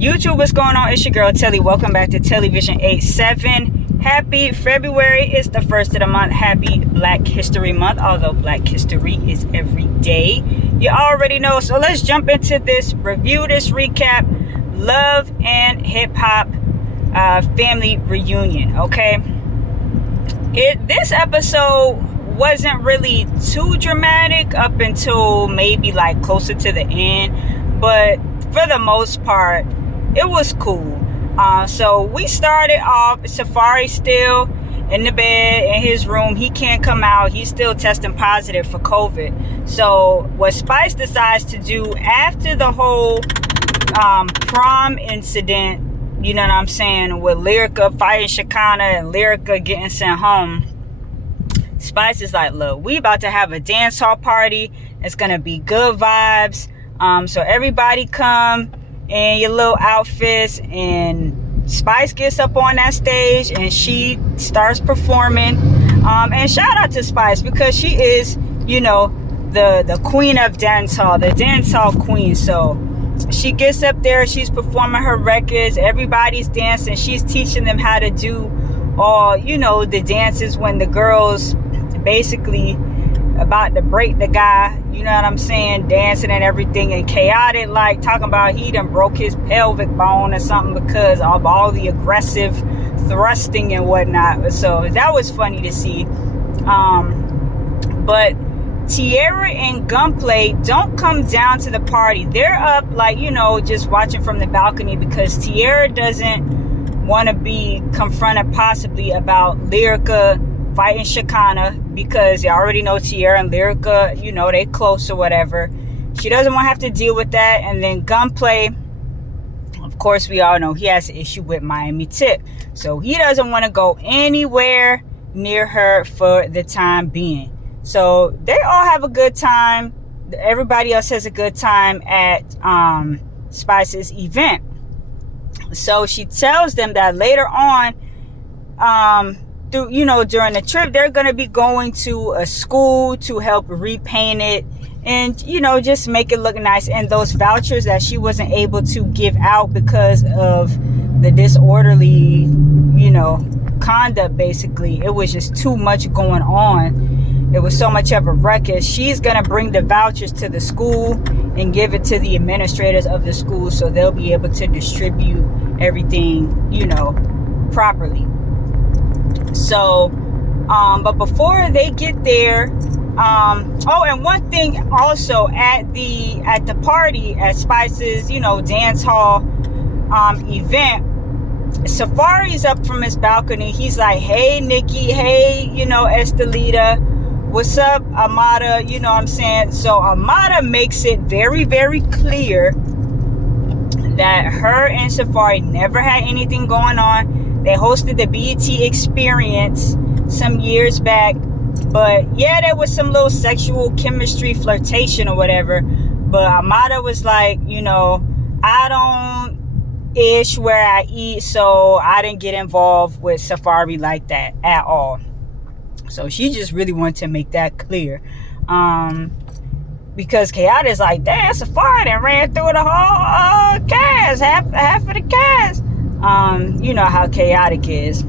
YouTube, what's going on? It's your girl Telly. Welcome back to Television 87. Happy February. It's the first of the month. Happy Black History Month, although Black History is every day. You already know. So let's jump into this review, this recap. Love and Hip Hop family reunion. Okay. This episode wasn't really too dramatic up until maybe like closer to the end, but for the most part it was cool. So we started off, Safari still in the bed in his room. He can't come out. He's still testing positive for COVID. So what Spice decides to do after the whole prom incident, you know what I'm saying, with Lyrica fighting Shekinah and Lyrica getting sent home, Spice is like, look, we about to have a dance hall party. It's gonna be good vibes. So everybody come in your little outfits, and Spice gets up on that stage and she starts performing. And shout out to Spice, because she is, you know, the queen of dance hall, the dance hall queen. So she gets up there, she's performing her records, everybody's dancing, she's teaching them how to do all, you know, the dances when the girls basically about to break the guy, you know what I'm saying, dancing and everything, and Chaotic like talking about he done broke his pelvic bone or something because of all the aggressive thrusting and whatnot. So that was funny to see. But Tierra and Gunplay don't come down to the party. They're up, like, you know, just watching from the balcony, because Tierra doesn't want to be confronted possibly about Lyrica fighting Shekinah, because you already know Tierra and Lyrica, you know, they close or whatever. She doesn't want to have to deal with that. And then Gunplay, of course, we all know he has an issue with Miami Tip, so he doesn't want to go anywhere near her for the time being. So they all have a good time. Everybody else has a good time at Spice's event. So she tells them that later on, you know, during the trip, they're going to be going to a school to help repaint it and, you know, just make it look nice. And those vouchers that she wasn't able to give out because of the disorderly, you know, conduct, basically, it was just too much going on. It was so much of a ruckus. She's going to bring the vouchers to the school and give it to the administrators of the school, so they'll be able to distribute everything, you know, properly. So, but before they get there, oh, and one thing also at the party, at Spice's, you know, dance hall event, Safari's up from his balcony. He's like, hey, Nikki, hey, you know, Estelita, what's up, Amada, you know what I'm saying? So Amada makes it very, very clear that her and Safari never had anything going on. They hosted the BET Experience some years back, but yeah, there was some little sexual chemistry, flirtation or whatever. But Amada was like, you know, I don't ish where I eat, so I didn't get involved with Safari like that at all. So she just really wanted to make that clear. Because Chaotic is like, damn, Safari that ran through the whole cast, half of the cast. You know how Chaotic is.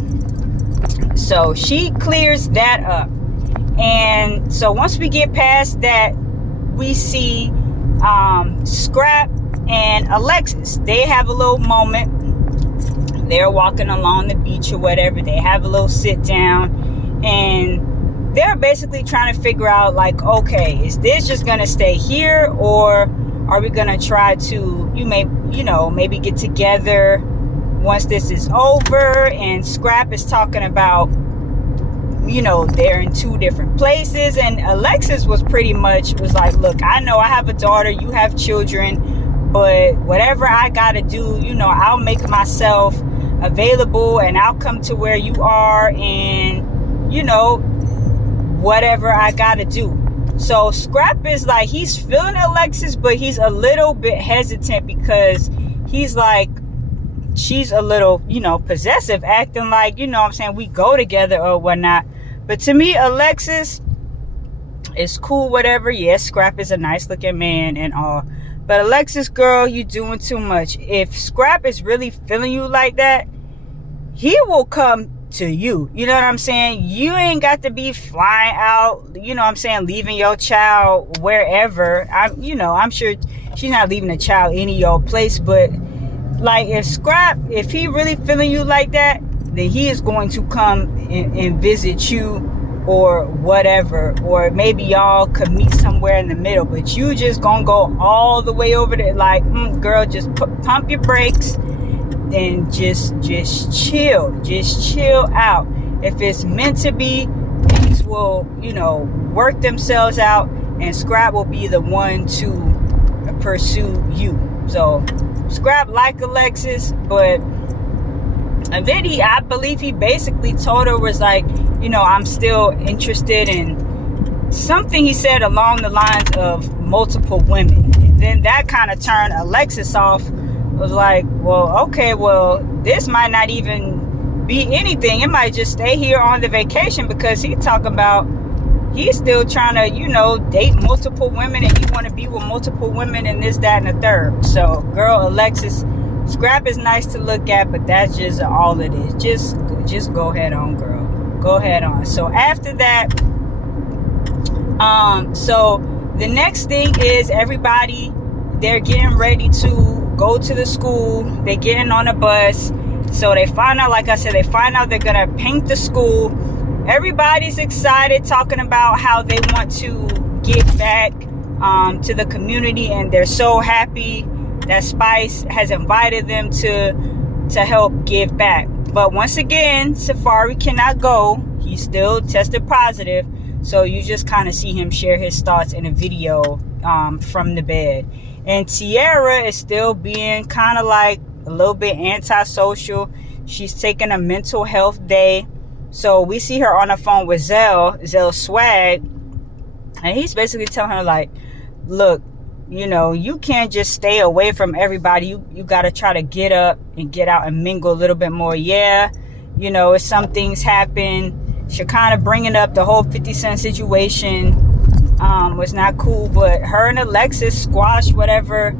So she clears that up. And so once we get past that, we see Scrap and Alexis. They have a little moment. They're walking along the beach or whatever. They have a little sit down, and they're basically trying to figure out, like, okay, is this just gonna stay here, or are we gonna try to maybe get together once this is over? And Scrap is talking about, you know, they're in two different places, and Alexis was like, look, I know I have a daughter, you have children, but whatever I gotta do, you know, I'll make myself available and I'll come to where you are, and, you know, whatever I gotta do. So Scrap is like, he's feeling Alexis, but he's a little bit hesitant, because he's like, she's a little, you know, possessive, acting like, you know what I'm saying, we go together or whatnot. But to me, Alexis is cool, whatever. Yes, Scrap is a nice looking man and all, But Alexis, girl, you doing too much. If Scrap is really feeling you like that, he will come to you. You know what I'm saying? You ain't got to be flying out, you know what I'm saying, leaving your child wherever. I'm sure she's not leaving a child any old place, but like if he really feeling you like that, then he is going to come and visit you or whatever, or maybe y'all could meet somewhere in the middle, but you just gonna go all the way over there. Like, girl, just pump your brakes and just chill out. If it's meant to be, things will, work themselves out, and Scrap will be the one to pursue you. So Scrap like Alexis, but and then I believe he basically told her, was like, I'm still interested in something. He said along the lines of multiple women. And then that kind of turned Alexis off. Was like, well, okay, well, this might not even be anything. It might just stay here on the vacation, because he's talking about he's still trying to, date multiple women, and he want to be with multiple women and this, that, and the third. So, girl, Alexis, Scrap is nice to look at, but that's just all it is. Just go ahead on, girl. Go ahead on. So after that, so the next thing is everybody, they're getting ready to go to the school. They're getting on a bus. So they find out, like I said, they're gonna paint the school. Everybody's excited, talking about how they want to give back to the community, and they're so happy that Spice has invited them to help give back. But once again, Safari cannot go. He's still tested positive. So you just kind of see him share his thoughts in a video from the bed. And Tiara is still being kind of like a little bit antisocial. She's taking a mental health day. So we see her on the phone with Zell Swag. And he's basically telling her, like, look, you can't just stay away from everybody. You got to try to get up and get out and mingle a little bit more. Yeah, if some things happen, she kind of bringing up the whole 50 Cent situation was not cool. But her and Alexis squashed whatever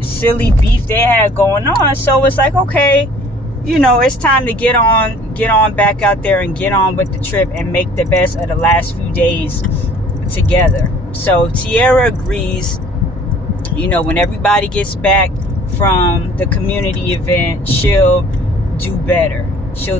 silly beef they had going on. So it's like, okay, it's time to get on back out there and get on with the trip and make the best of the last few days together. So Tiara agrees. When everybody gets back from the community event, she'll do better. So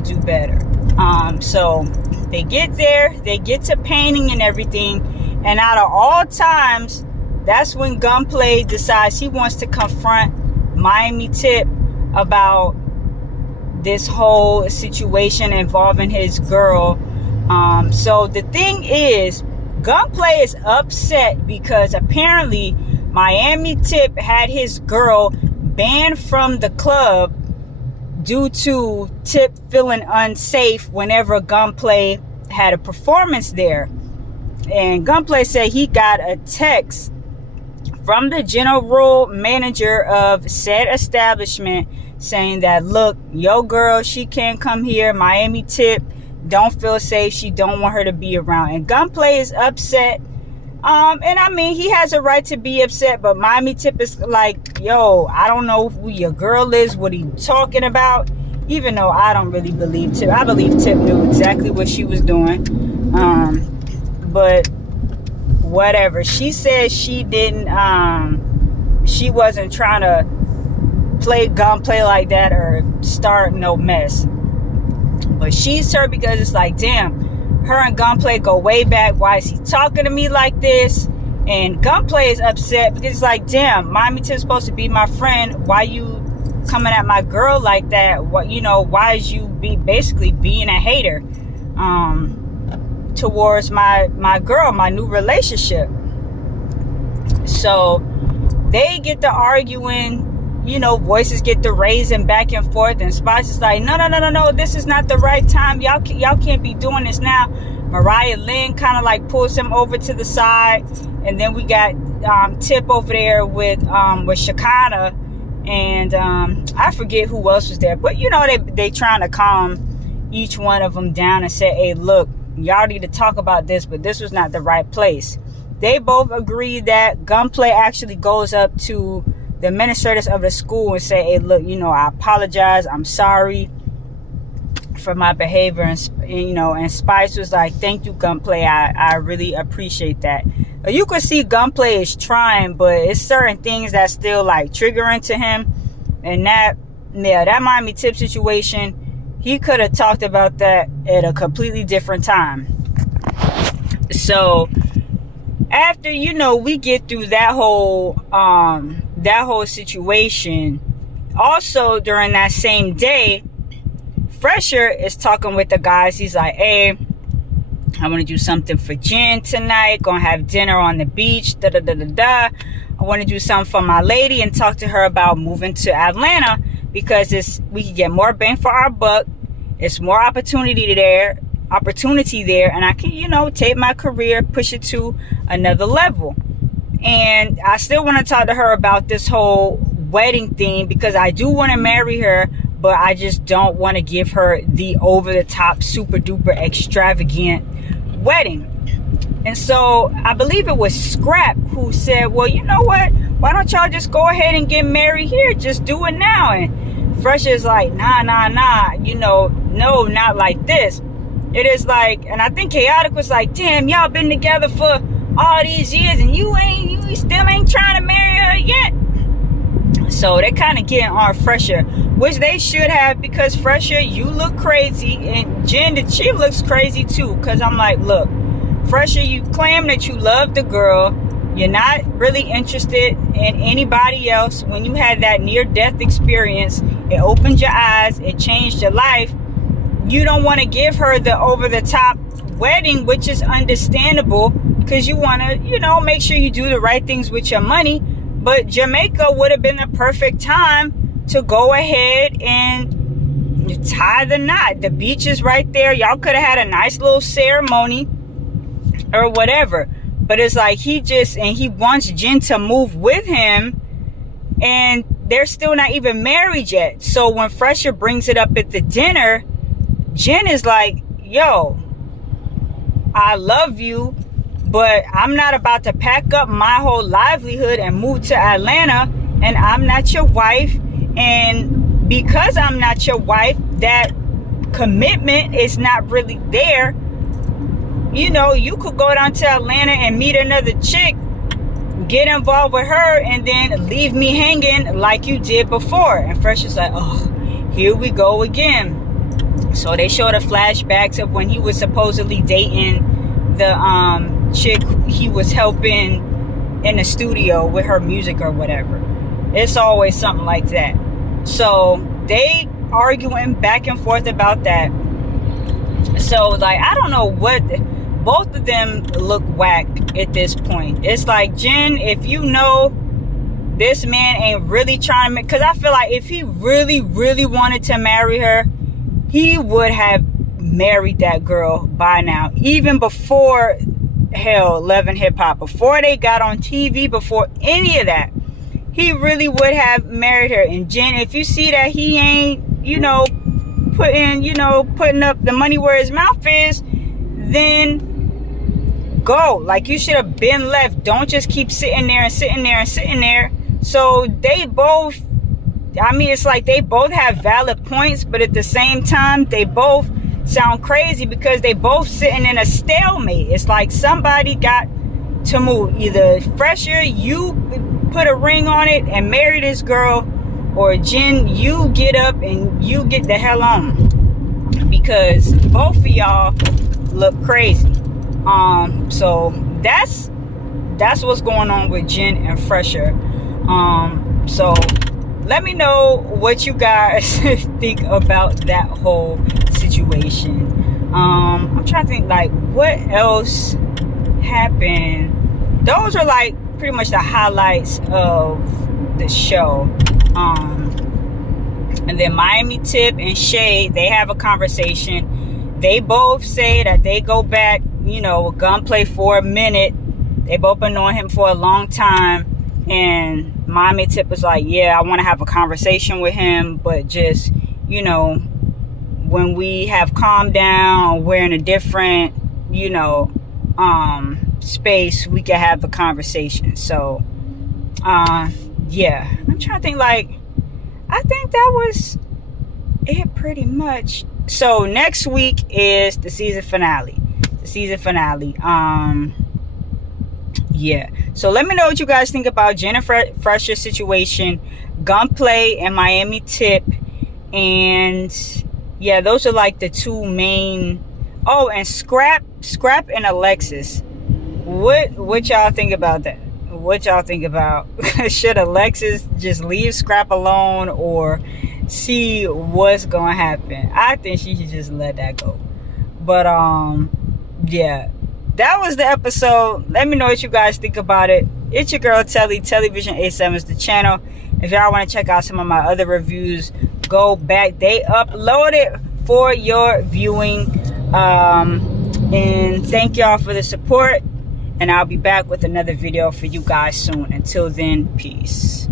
they get there, they get to painting and everything. And out of all times, that's when Gunplay decides he wants to confront Miami Tip about this whole situation involving his girl. So the thing is, Gunplay is upset because apparently Miami Tip had his girl banned from the club due to Tip feeling unsafe whenever Gunplay had a performance there. And Gunplay said he got a text from the general manager of said establishment saying that, look, your girl, she can't come here. Miami Tip don't feel safe. She don't want her to be around. And Gunplay is upset. And I mean, he has a right to be upset, but Miami Tip is like, yo, I don't know who your girl is. What are you talking about? Even though I don't really believe Tip. I believe Tip knew exactly what she was doing. But whatever. She said she didn't, she wasn't trying to play Gunplay like that or start no mess. But she's hurt because it's like, damn, her and Gunplay go way back. Why is he talking to me like this? And Gunplay is upset because it's like, damn, Miami Tip's supposed to be my friend. Why you coming at my girl like that? What, why is you basically being a hater towards my girl, my new relationship? So they get to arguing. Voices get to raising back and forth, and Spice is like, no, this is not the right time. Y'all can't be doing this now. Mariah Lynn kind of like pulls him over to the side, and then we got Tip over there with Shekinah, and I forget who else was there, but they trying to calm each one of them down and say, hey, look, y'all need to talk about this, but this was not the right place. they both agree that Gunplay actually goes up to the administrators of the school and say, hey, look, I apologize, I'm sorry for my behavior. And Spice was like, thank you, Gunplay, I really appreciate that. You could see Gunplay is trying, but it's certain things that still like triggering to him. And that Miami Tip situation, he could have talked about that at a completely different time. So after we get through that whole situation, also during that same day, Fresher is talking with the guys. He's like, hey, I want to do something for Jen tonight. Gonna have dinner on the beach. I want to do something for my lady and talk to her about moving to Atlanta because we can get more bang for our buck. It's more opportunity there, and I can, take my career, push it to another level. And I still want to talk to her about this whole wedding thing because I do want to marry her, but I just don't want to give her the over-the-top, super-duper extravagant wedding. And so I believe it was Scrap who said, well, you know what? Why don't y'all just go ahead and get married here? Just do it now. And Fresh is like, nah. No, not like this. It is like, and I think Chaotic was like, damn, y'all been together for all these years and you still ain't trying to marry her yet. So they kind of getting on Fresher, which they should have, because Fresher, you look crazy, and Jen, she looks crazy too. Because I'm like, look, Fresher, you claim that you love the girl. You're not really interested in anybody else. When you had that near-death experience, it opened your eyes, it changed your life. You don't want to give her the over-the-top wedding, which is understandable because you want to, make sure you do the right things with your money. But Jamaica would have been the perfect time to go ahead and tie the knot. The beach is right there. Y'all could have had a nice little ceremony or whatever. But it's like he wants Jen to move with him, and they're still not even married yet. So when Fresher brings it up at the dinner, Jen is like, yo, I love you, but I'm not about to pack up my whole livelihood and move to Atlanta, and I'm not your wife. And because I'm not your wife, that commitment is not really there. You could go down to Atlanta and meet another chick, get involved with her, and then leave me hanging like you did before. And Fresh is like, oh, here we go again. So they showed the flashbacks of when he was supposedly dating the chick he was helping in the studio with her music or whatever. It's always something like that. So they arguing back and forth about that. So like, I don't know what, both of them look whack at this point. It's like, Jen, if you know this man ain't really trying to make, because I feel like if he really, really wanted to marry her, he would have married that girl by now, even before Love and Hip Hop, before they got on TV, before any of that. He really would have married her. And Jen, if you see that he ain't, putting up the money where his mouth is, then go. Like, you should have been left. Don't just keep sitting there. So they both, it's like they both have valid points, but at the same time, they both sound crazy because they both sitting in a stalemate. It's like somebody got to move. Either Fresher, you put a ring on it and marry this girl, or Jen, you get up and you get the hell on, because both of y'all look crazy. So that's what's going on with Jen and Fresher. So let me know what you guys think about that whole situation. I'm trying to think, like, what else happened. Those are like pretty much the highlights of the show. And then Miami Tip and Shay, they have a conversation. They both say that they go back, Gunplay for a minute. They both been knowing him for a long time. And Miami Tip was like, yeah, I want to have a conversation with him, but just, when we have calmed down, we're in a different, space we can have a conversation. So yeah, I'm trying to think, like, I think that was it pretty much. So next week is the season finale. Yeah, so let me know what you guys think about Jennifer Fresher's situation, Gunplay, and Miami Tip. And yeah, those are like the two main. Oh, and Scrap and Alexis. What y'all think about that? What y'all think about? Should Alexis just leave Scrap alone or see what's gonna happen? I think she should just let that go. But yeah, that was the episode. Let me know what you guys think about it. It's your girl Telly. Television A7 is the channel. If y'all want to check out some of my other reviews, go back. They upload it for your viewing. And thank y'all for the support. And I'll be back with another video for you guys soon. Until then, peace.